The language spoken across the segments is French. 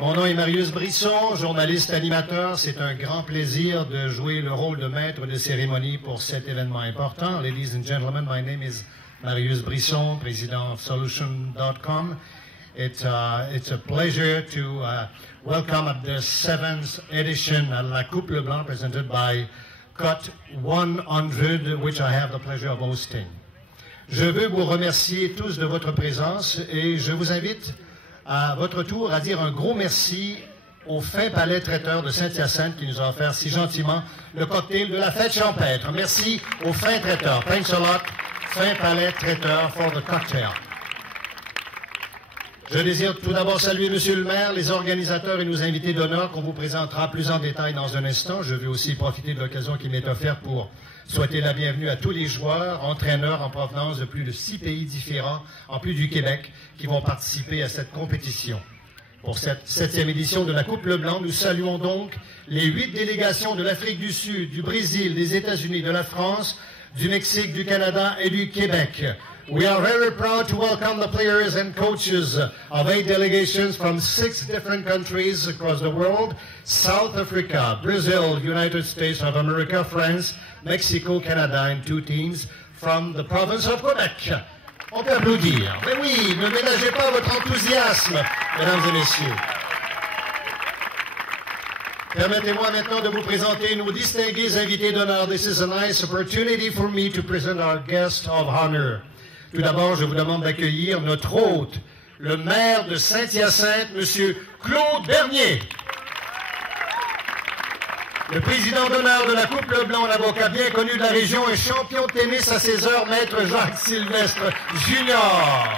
Mon nom est Marius Brisson, journaliste animateur. C'est un grand plaisir de jouer le rôle de maître de cérémonie pour cet événement important. Ladies and gentlemen, my name is Marius Brisson, président of Solution.com. It's a pleasure to welcome at the 7th edition of La Coupe Leblanc presented by Cut 100, which I have the pleasure of hosting. Je veux vous remercier tous de votre présence et je vous invite à votre tour à dire un gros merci au fin palais traiteur de Saint-Hyacinthe qui nous a offert si gentiment le cocktail de la fête champêtre. Merci au fin traiteur. Thanks a lot, fin palais traiteur for the cocktail. Je désire tout d'abord saluer Monsieur le maire, les organisateurs et nos invités d'honneur qu'on vous présentera plus en détail dans un instant. Je veux aussi profiter de l'occasion qui m'est offerte pour souhaiter la bienvenue à tous les joueurs, entraîneurs en provenance de plus de 6 pays différents, en plus du Québec, qui vont participer à cette compétition. Pour cette 7e édition de la Coupe Leblanc, nous saluons donc les 8 délégations de l'Afrique du Sud, du Brésil, des États-Unis, de la France, du Mexique, du Canada et du Québec. We are very proud to welcome the players and coaches of 8 delegations from 6 different countries across the world: South Africa, Brazil, United States of America, France, Mexico, Canada, and 2 teams from the province of Quebec. On peut applaudir. Mais oui, ne ménagez pas votre enthousiasme, mesdames et messieurs. Permettez-moi maintenant de vous présenter nos distingués invités d'honneur. This is a nice opportunity for me to present our guest of honor. Tout d'abord, je vous demande d'accueillir notre hôte, le maire de Saint-Hyacinthe, M. Claude Bernier. Le président d'honneur de la Coupe Leblanc, l'avocat bien connu de la région et champion de tennis à 16 heures, maître Jacques Sylvestre Junior.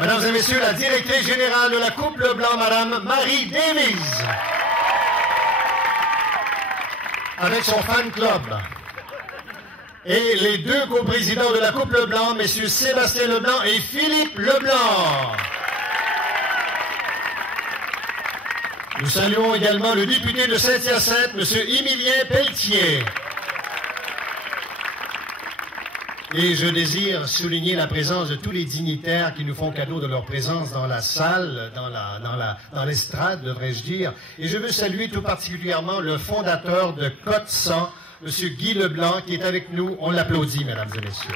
Mesdames et messieurs, la directrice générale de la Coupe Leblanc, Madame Marie Davies, avec son fan club. Et les 2 coprésidents de la Coupe Leblanc, messieurs Sébastien Leblanc et Philippe Leblanc. Nous saluons également le député de Saint-Hyacinthe, M. Émilien Pelletier. Et je désire souligner la présence de tous les dignitaires qui nous font cadeau de leur présence dans la salle, dans l'estrade, devrais-je dire. Et je veux saluer tout particulièrement le fondateur de Code 100, M. Guy Leblanc, qui est avec nous. On l'applaudit, mesdames et messieurs.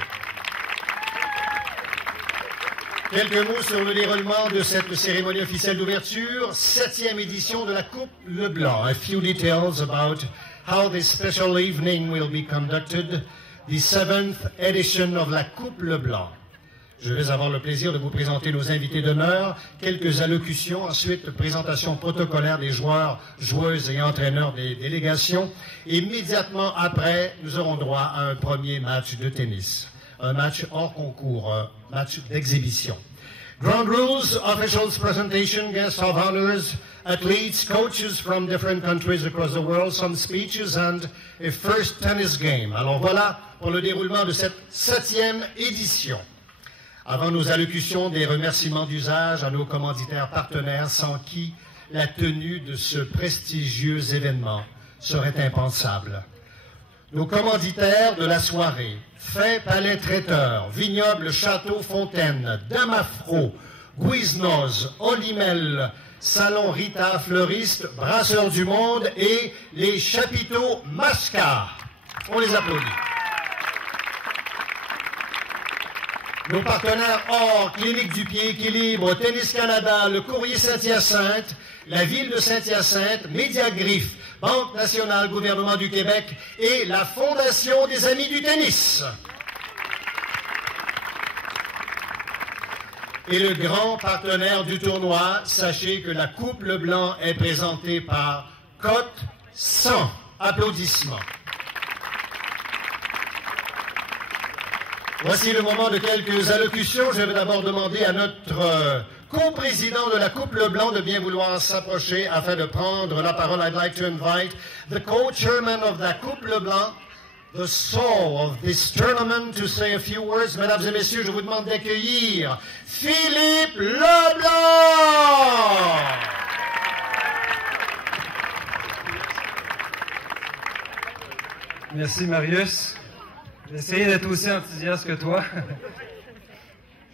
Quelques mots sur le déroulement de cette cérémonie officielle d'ouverture, 7e édition de la Coupe Leblanc. A few details about how this special evening will be conducted, the 7th edition of la Coupe Leblanc. Je vais avoir le plaisir de vous présenter nos invités d'honneur, quelques allocutions, ensuite présentation protocolaire des joueurs, joueuses et entraîneurs des délégations. Immédiatement après, nous aurons droit à un premier match de tennis. Un match hors concours, un match d'exhibition. Ground rules, officials presentation, guests of honors, athletes, coaches from different countries across the world, some speeches and a first tennis game. Alors voilà pour le déroulement de cette 7e édition. Avant nos allocutions, des remerciements d'usage à nos commanditaires partenaires sans qui la tenue de ce prestigieux événement serait impensable. Nos commanditaires de la soirée: Fin Palais Traiteur, Vignoble Château Fontaine, Damafro, Guiznoz, Olimel, Salon Rita Fleuriste, Brasseurs du Monde et les Chapiteaux Masca. On les applaudit. Nos partenaires hors, Clinique du Pied Équilibre, Tennis Canada, le Courrier Saint-Hyacinthe, la Ville de Saint-Hyacinthe, Médiagriffe, Banque nationale, Gouvernement du Québec et la Fondation des Amis du Tennis. Et le grand partenaire du tournoi, sachez que la Coupe Leblanc est présentée par Cote 100. Applaudissements. Voici le moment de quelques allocutions. Je vais d'abord demander à notre co-président de la Coupe Leblanc de bien vouloir s'approcher afin de prendre la parole. I'd like to invite the co-chairman of la Coupe Leblanc, the soul of this tournament, to say a few words. Mesdames et messieurs, je vous demande d'accueillir Philippe Leblanc. Merci Marius. J'ai essayé d'être aussi enthousiaste que toi.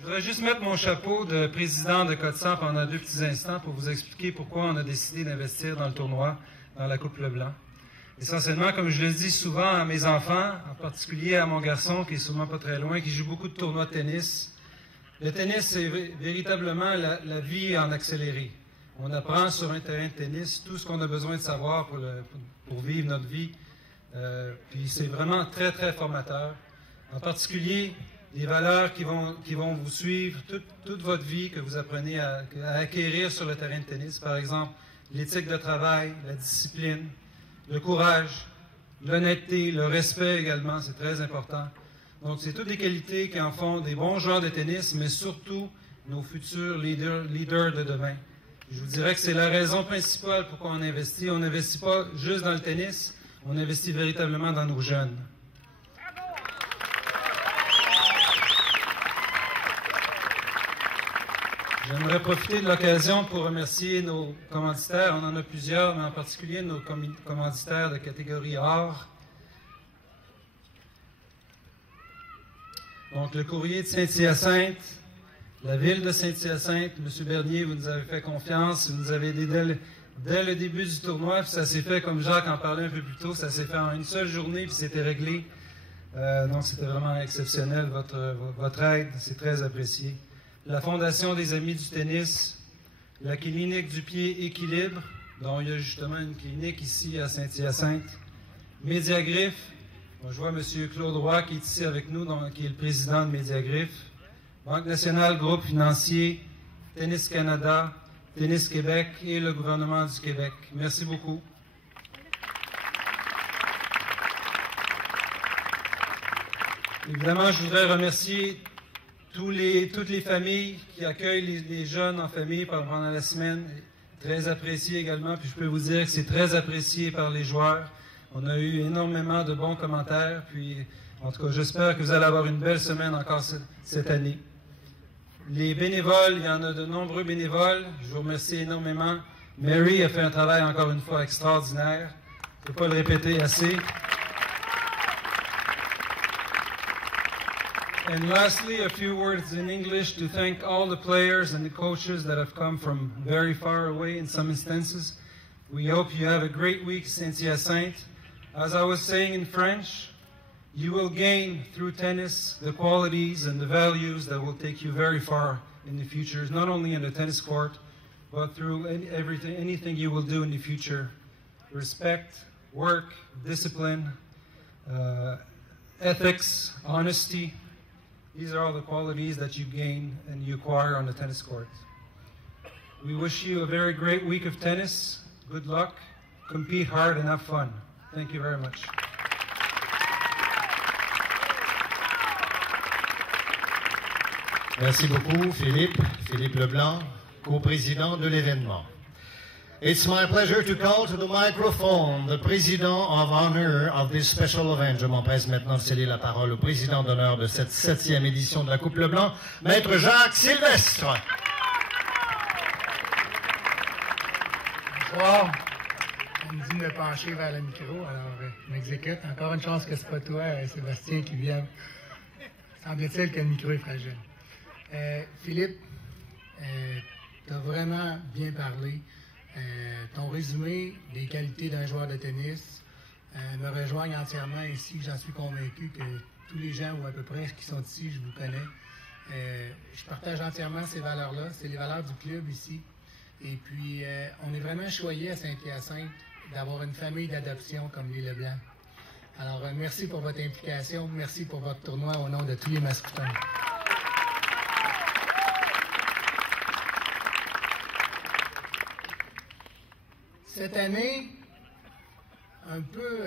Je voudrais juste mettre mon chapeau de président de Code-100 pendant 2 petits instants pour vous expliquer pourquoi on a décidé d'investir dans le tournoi, dans la Coupe Leblanc. Essentiellement, comme je le dis souvent à mes enfants, en particulier à mon garçon qui est sûrement pas très loin, qui joue beaucoup de tournois de tennis. Le tennis, c'est véritablement la vie en accéléré. On apprend sur un terrain de tennis tout ce qu'on a besoin de savoir pour vivre notre vie. Puis c'est vraiment très, très formateur. En particulier, des valeurs qui vont vous suivre toute votre vie, que vous apprenez à acquérir sur le terrain de tennis. Par exemple, l'éthique de travail, la discipline, le courage, l'honnêteté, le respect également, c'est très important. Donc, c'est toutes des qualités qui en font des bons joueurs de tennis, mais surtout nos futurs leaders de demain. Je vous dirais que c'est la raison principale pourquoi on investit. On n'investit pas juste dans le tennis, on investit véritablement dans nos jeunes. J'aimerais profiter de l'occasion pour remercier nos commanditaires. On en a plusieurs, mais en particulier nos commanditaires de catégorie or. Donc, le courrier de Saint-Hyacinthe, la ville de Saint-Hyacinthe, M. Bernier, vous nous avez fait confiance, vous nous avez aidé dès le début du tournoi, puis ça s'est fait, comme Jacques en parlait un peu plus tôt, ça s'est fait en une seule journée, puis c'était réglé. Donc, c'était vraiment exceptionnel, votre aide, c'est très apprécié. La Fondation des Amis du Tennis, la Clinique du Pied Équilibre, dont il y a justement une clinique ici à Saint-Hyacinthe, Médiagriffe, je vois M. Claude Roy qui est ici avec nous, qui est le président de Médiagriffe, Banque nationale, Groupe financier, Tennis Canada, Tennis Québec et le gouvernement du Québec. Merci beaucoup. Évidemment, je voudrais remercier toutes les familles qui accueillent les jeunes en famille pendant la semaine. Très apprécié également, puis je peux vous dire que c'est très apprécié par les joueurs. On a eu énormément de bons commentaires, puis en tout cas, j'espère que vous allez avoir une belle semaine encore cette année. Les bénévoles, il y en a de nombreux bénévoles. Je vous remercie énormément. Mary a fait un travail encore une fois extraordinaire. Je ne peux pas le répéter assez. And lastly, a few words in English to thank all the players and the coaches that have come from very far away in some instances. We hope you have a great week, Saint-Hyacinthe. As I was saying in French, you will gain through tennis the qualities and the values that will take you very far in the future, not only in the tennis court, but through anything you will do in the future. Respect, work, discipline, ethics, honesty. These are all the qualities that you gain and you acquire on the tennis court. We wish you a very great week of tennis. Good luck, compete hard, and have fun. Thank you very much. Merci beaucoup, Philippe Leblanc, co-président de l'événement. It's my pleasure to call to the microphone the President of Honor of this special event. Je m'empresse maintenant de céder la parole au président d'honneur de cette 7e édition de la Coupe Leblanc, Maître Jacques Sylvestre. Bonsoir. On me dit de me pencher vers le micro, alors je m'exécute. Encore une chance que c'est pas toi, Sébastien, qui vient. Semble-t-il que le micro est fragile. Philippe, tu as vraiment bien parlé. Ton résumé des qualités d'un joueur de tennis me rejoignent entièrement ici. J'en suis convaincu que tous les gens, ou à peu près qui sont ici, je vous connais. Je partage entièrement ces valeurs-là. C'est les valeurs du club ici. Et puis, on est vraiment choyé à Saint-Hyacinthe d'avoir une famille d'adoption comme les Leblanc. Alors, merci pour votre implication. Merci pour votre tournoi au nom de tous les Mascoutins. Cette année, un peu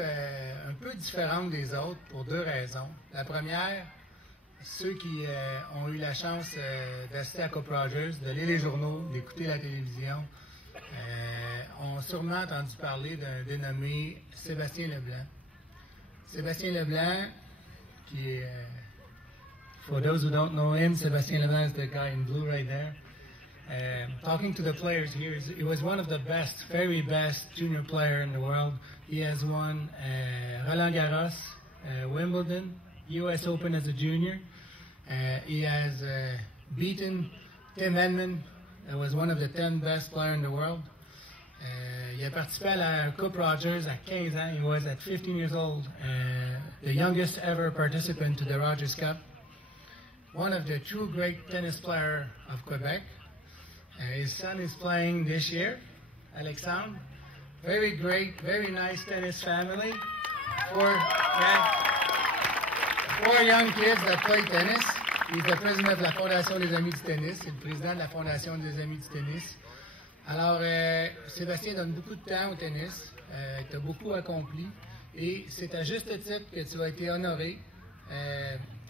différente des autres pour deux raisons. La première, ceux qui ont eu la chance d'assister à Coupe Rogers, de lire les journaux, d'écouter la télévision, ont sûrement entendu parler d'un dénommé Sébastien Leblanc. Sébastien Leblanc, qui est, for those who don't know him, Sébastien Leblanc is the guy in blue right there. Talking to the players here, he was one of the best, very best junior player in the world. He has won Roland Garros, Wimbledon, US Open as a junior. He has beaten Tim Henman, that was one of the 10 best players in the world. Il a participé à la Coupe Rogers à 15 ans. He was at 15 years old, the youngest ever participant to the Rogers Cup. One of the true great tennis players of Quebec. His son is playing this year, Alexandre. Very great, very nice tennis family. Four young kids that play tennis. He's the president de la Fondation des Amis du Tennis. C'est le président de la Fondation des Amis du Tennis. Alors, Sébastien donne beaucoup de temps au tennis. Tu as beaucoup accompli. Et c'est à juste titre que tu as été honoré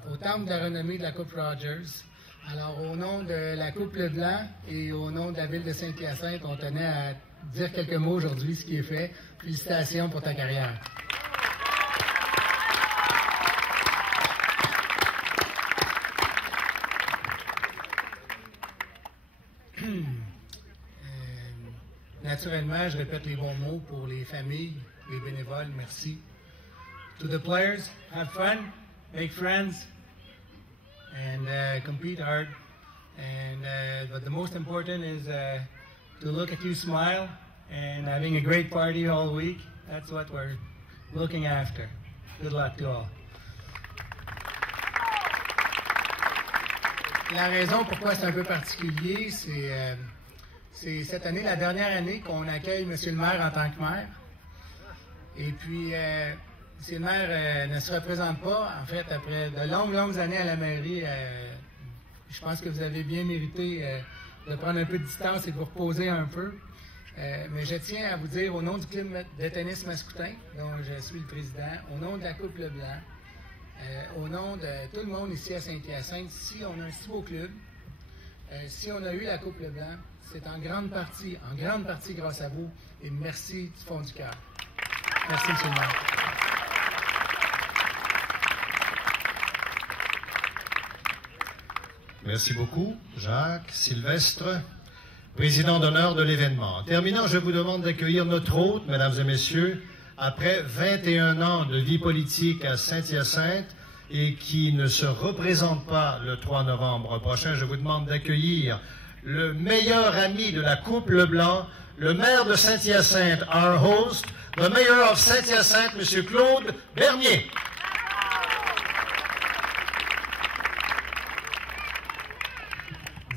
au Temple de la renommée de la Coupe Rogers. Alors, au nom de la Coupe Leblanc et au nom de la ville de Saint-Hyacinthe, on tenait à dire quelques mots aujourd'hui, ce qui est fait. Félicitations pour ta carrière. Naturellement, je répète les bons mots pour les familles, les bénévoles, merci. To the players, have fun, make friends, and compete hard. And but the most important is to look at you smile and having a great party all week. That's what we're looking after. Good luck to all. La raison pourquoi c'est un peu particulier, c'est cette année, la dernière année, qu'on accueille M. le maire en tant que maire. Et puis, M. le maire ne se représente pas. En fait, après de longues années à la mairie, je pense que vous avez bien mérité de prendre un peu de distance et de vous reposer un peu. Mais je tiens à vous dire, au nom du club de tennis Mascoutin, dont je suis le président, au nom de la Coupe Leblanc, au nom de tout le monde ici à Saint-Hyacinthe, si on a un si beau club, si on a eu la Coupe Leblanc, c'est en grande partie grâce à vous, et merci du fond du cœur. Merci, M. le maire. Merci beaucoup, Jacques. Sylvestre, président d'honneur de l'événement. En terminant, je vous demande d'accueillir notre hôte, mesdames et messieurs, après 21 ans de vie politique à Saint-Hyacinthe et qui ne se représente pas le 3 novembre prochain, je vous demande d'accueillir le meilleur ami de la Coupe Leblanc, le maire de Saint-Hyacinthe, our host, the mayor of Saint-Hyacinthe, M. Claude Bernier.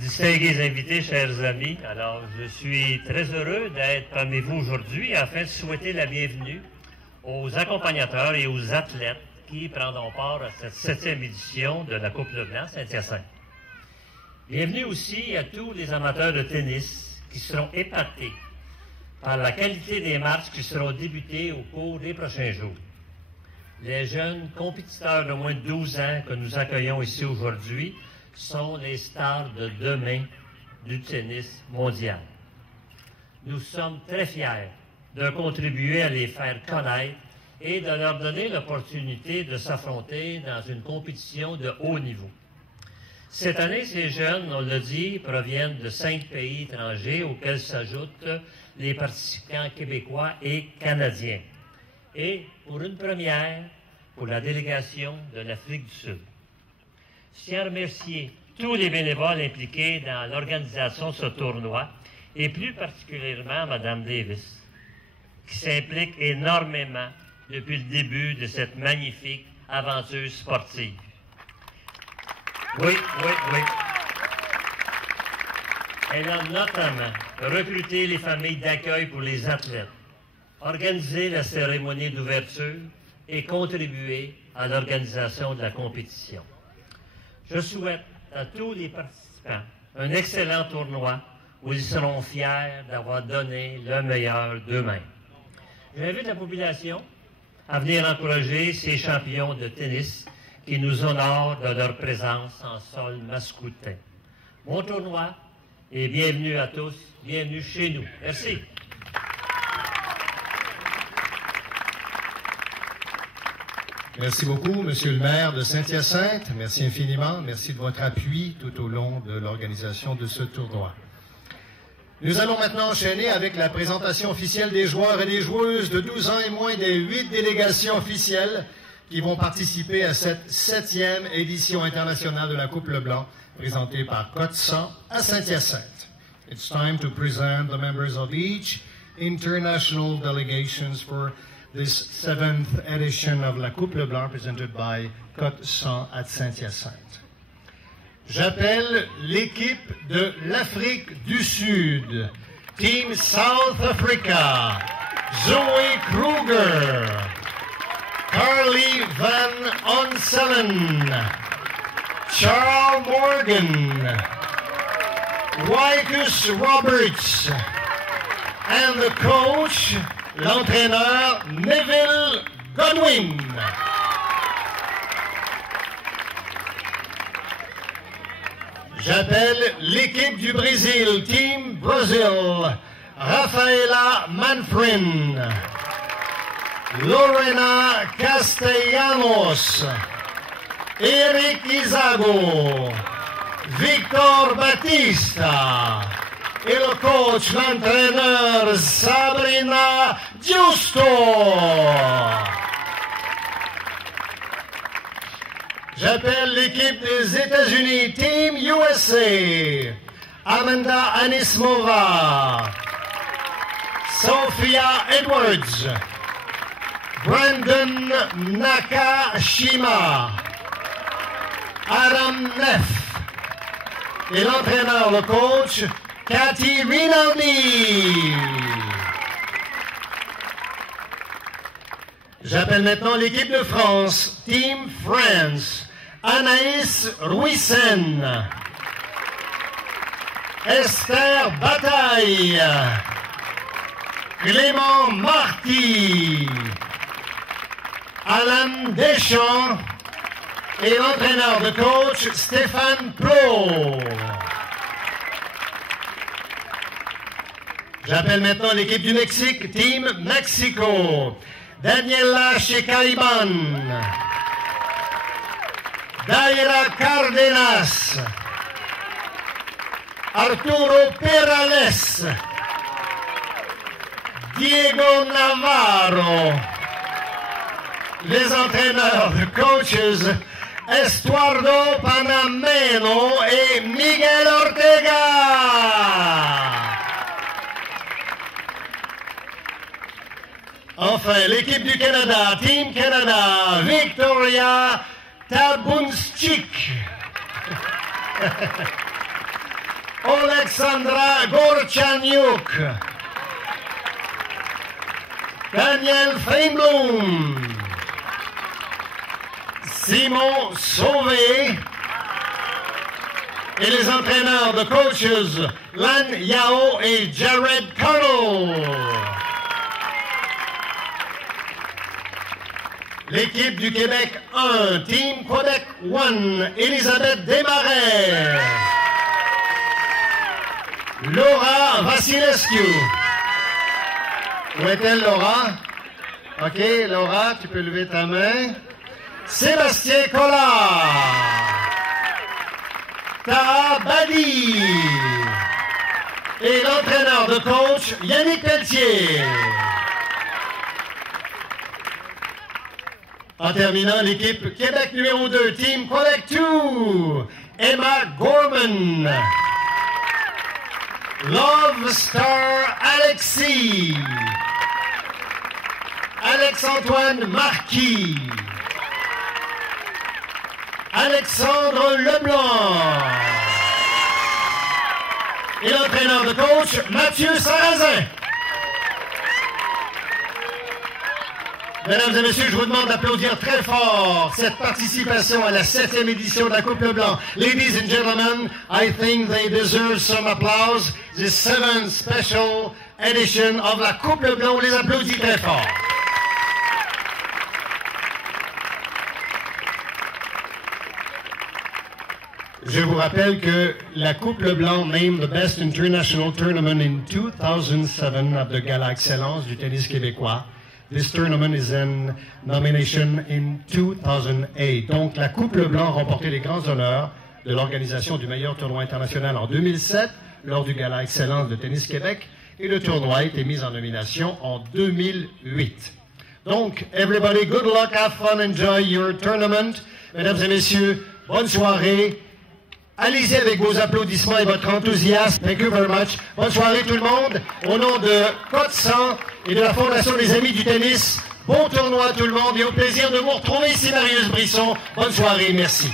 Distingués invités, chers amis, alors je suis très heureux d'être parmi vous aujourd'hui afin de souhaiter la bienvenue aux accompagnateurs et aux athlètes qui prendront part à cette 7e édition de la Coupe Leblanc Saint-Hyacinthe. Bienvenue aussi à tous les amateurs de tennis qui seront épatés par la qualité des matchs qui seront débutés au cours des prochains jours. Les jeunes compétiteurs de moins de 12 ans que nous accueillons ici aujourd'hui sont les stars de demain du tennis mondial. Nous sommes très fiers de contribuer à les faire connaître et de leur donner l'opportunité de s'affronter dans une compétition de haut niveau. Cette année, ces jeunes, on l'a dit, proviennent de 5 pays étrangers auxquels s'ajoutent les participants québécois et canadiens. Et pour une première, pour la délégation de l'Afrique du Sud. Je tiens à remercier tous les bénévoles impliqués dans l'organisation de ce tournoi, et plus particulièrement Mme Davis, qui s'implique énormément depuis le début de cette magnifique aventure sportive. Oui. Elle a notamment recruté les familles d'accueil pour les athlètes, organisé la cérémonie d'ouverture et contribué à l'organisation de la compétition. Je souhaite à tous les participants un excellent tournoi où ils seront fiers d'avoir donné le meilleur d'eux-mêmes. J'invite la population à venir encourager ces champions de tennis qui nous honorent de leur présence en sol mascoutin. Bon tournoi et bienvenue à tous, bienvenue chez nous. Merci. Merci beaucoup, Monsieur le maire de Saint-Hyacinthe. Merci infiniment. Merci de votre appui tout au long de l'organisation de ce tournoi. Nous allons maintenant enchaîner avec la présentation officielle des joueurs et des joueuses de 12 ans et moins des 8 délégations officielles qui vont participer à cette 7e édition internationale de la Coupe Leblanc, présentée par Côte 100 à Saint-Hyacinthe. It's time to present the members of each international delegations for this 7th edition of la Coupe Leblanc, presented by Côte 100 at Saint-Hyacinthe. J'appelle l'équipe de l'Afrique du Sud, Team South Africa, Zoe Kruger, Carly Van Onselen, Charles Morgan, Wycus Roberts, and the coach, l'entraîneur Neville Godwin. J'appelle l'équipe du Brésil, Team Brazil, Rafaela Manfrin, Lorena Castellanos, Eric Izago, Victor Batista et le coach, l'entraîneur Sabrina Giusto. J'appelle l'équipe des États-Unis, Team USA, Amanda Anismova, Sophia Edwards, Brandon Nakashima, Adam Neff et l'entraîneur, le coach, Cathy Rinaldi. J'appelle maintenant l'équipe de France, Team France, Anaïs Ruisen, Esther Bataille, Clément Marty, Alan Deschamps et l'entraîneur de coach Stéphane Plot. J'appelle maintenant l'équipe du Mexique, Team Mexico, Daniela Checaiban, Daira Cardenas, Arturo Perales, Diego Navarro, les entraîneurs, the coaches, Estuardo Panameno et Miguel Ortega. Enfin, l'équipe du Canada, Team Canada, Victoria Tabunschik, Alexandra Gorchaniuk, Daniel Feinblum, Simon Sauvé et les entraîneurs de coaches Lan Yao et Jared Connell. L'équipe du Québec 1, Team Québec 1, Elisabeth Desmarais, Laura Vasilescu. Où est-elle, Laura? OK, Laura, tu peux lever ta main. Sébastien Collard, Taha Badi et l'entraîneur de coach Yannick Pelletier. En terminant, l'équipe Québec numéro 2, Team Québec 2, Emma Gorman, Love Star Alexis, Alex-Antoine Marquis, Alexandre Leblanc et l'entraîneur de coach Mathieu Sarrazin. Mesdames et messieurs, je vous demande d'applaudir très fort cette participation à la 7e édition de la Coupe Leblanc. Ladies and gentlemen, I think they deserve some applause. This 7th special edition of la Coupe Leblanc, on les applaudit très fort. Je vous rappelle que la Coupe Leblanc named the best international tournament in 2007 of the Gala Excellence du tennis québécois. This tournament is in nomination in 2008. Donc, la Coupe Leblanc a remporté les grands honneurs de l'organisation du meilleur tournoi international en 2007 lors du Gala Excellence de Tennis Québec et le tournoi a été mis en nomination en 2008. Donc, everybody, good luck, have fun, enjoy your tournament. Mesdames et messieurs, bonne soirée. Allez-y avec vos applaudissements et votre enthousiasme. Thank you very much. Bonne soirée tout le monde. Au nom de Code 100 et de la Fondation des Amis du Tennis, bon tournoi à tout le monde et au plaisir de vous retrouver ici, Marius Brisson. Bonne soirée, merci.